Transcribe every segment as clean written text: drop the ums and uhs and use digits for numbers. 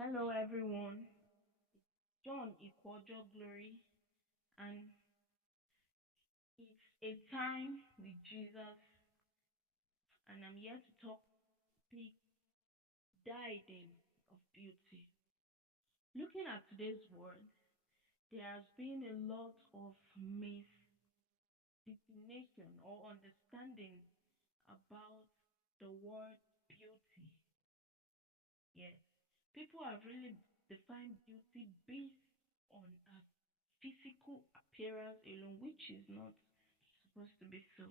Hello, everyone. John Ikojo Glory, and it's a time with Jesus, and I'm here to speak diadem of beauty. Looking at today's world, there has been a lot of misdefinition or understanding about the word beauty. Yes, people have really defined beauty based on a physical appearance alone, which is not supposed to be so.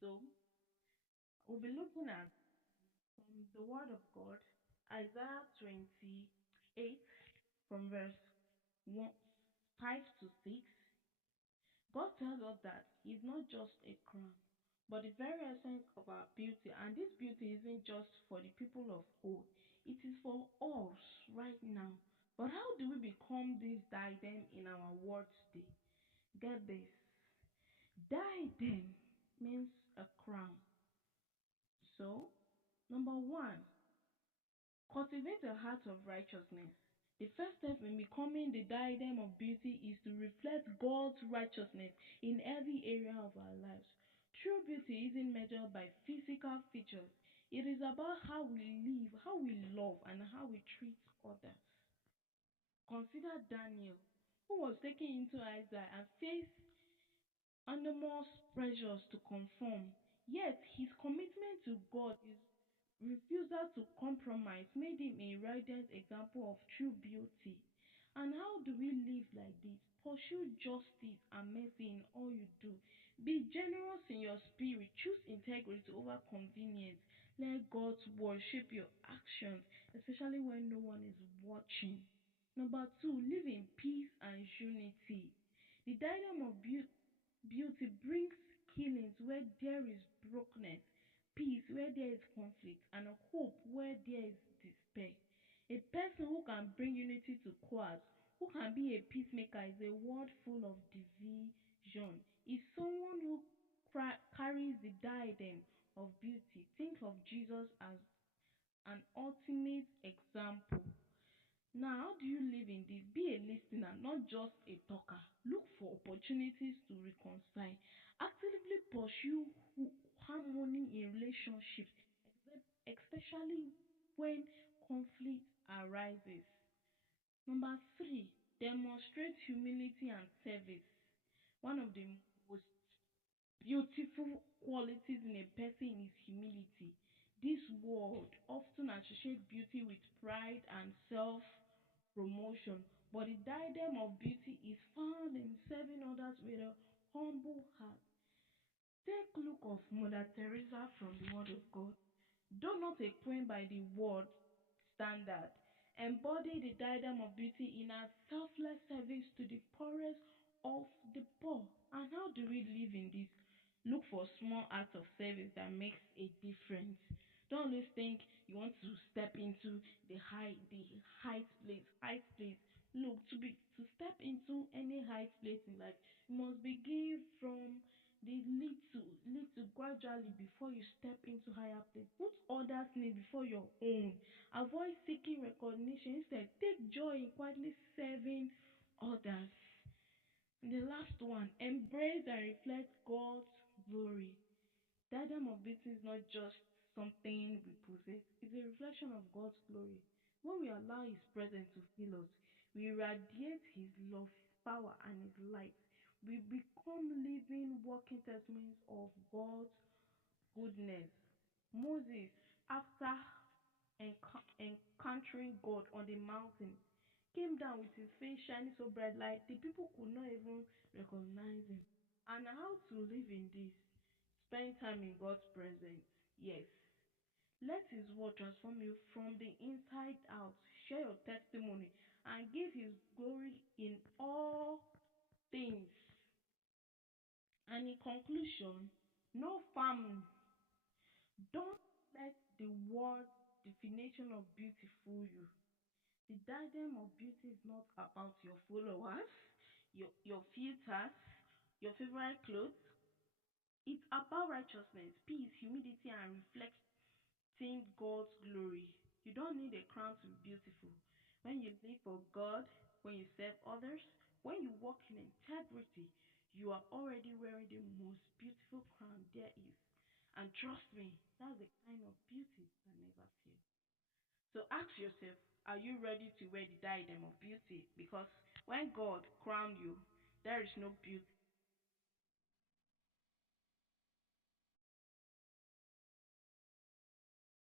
So we'll be looking at from the Word of God, Isaiah 28, from verse 1, 5 to 6. God tells us that He's not just a crown, but the very essence of our beauty. And this beauty isn't just for the people of old, it is for us right now. But how do we become this diadem in our world today? Get this. Diadem means a crown. So, number one, cultivate a heart of righteousness. The first step in becoming the diadem of beauty is to reflect God's righteousness in every area of our lives. True beauty isn't measured by physical features, it is about how we live, how we love, and how we treat others. Consider Daniel, who was taken into exile and faced enormous pressures to conform. Yet his commitment to God, his refusal to compromise, made him a radiant example of true beauty. And how do we live like this? Pursue justice and mercy in all you do. Be generous in your spirit. Choose integrity over convenience. Let God's word shape your actions, especially when no one is watching. Number two, live in peace and unity. The diadem of beauty brings healings where there is brokenness, peace where there is conflict, and a hope where there is despair. A person who can bring unity to chaos, who can be a peacemaker, is a world full of division. Is someone who carries the diadem of beauty. Think of Jesus as an ultimate example. Now, how do you live in this? Be a listener, not just a talker. Look for opportunities to reconcile. Actively pursue harmony in relationships, especially when conflict arises. Number three, demonstrate humility and service. One of the most beautiful qualities in a person is humility. This world often associates beauty with pride and self promotion, but the diadem of beauty is found in serving others with a humble heart. Take look of Mother Teresa from the Word of God. Though not a queen by the world standard, embody the diadem of beauty in her selfless service to the poorest of the poor. And how do we live in this? Look for small acts of service that makes a difference. Don't always think you want to step into the height place. Look, to step into any height place in life, you must begin from the little gradually before you step into higher place. Put others' need before your own. Avoid seeking recognition. Instead, take joy in quietly serving others. And the last one, embrace and reflect God's glory. Diadem of beauty is not just something we possess, it's a reflection of God's glory. When we allow His presence to fill us, we radiate His love, His power, and His light. We become living, walking testaments of God's goodness. Moses, after encountering God on the mountain, came down with his face shining so bright, like the people could not even recognize him. And how to live in this? Spend time in God's presence. Yes. Let His word transform you from the inside out. Share your testimony and give His glory in all things. And in conclusion, no farm. Don't let the world's definition of beauty fool you. The diadem of beauty is not about your followers, your filters, your favorite clothes. It's about righteousness, peace, humility, and reflecting God's glory. You don't need a crown to be beautiful. When you live for God, when you serve others, when you walk in integrity, you are already wearing the most beautiful crown there is. And trust me, that's the kind of beauty that never fails. So ask yourself, are you ready to wear the diadem of beauty? Because when God crowned you, there is no beauty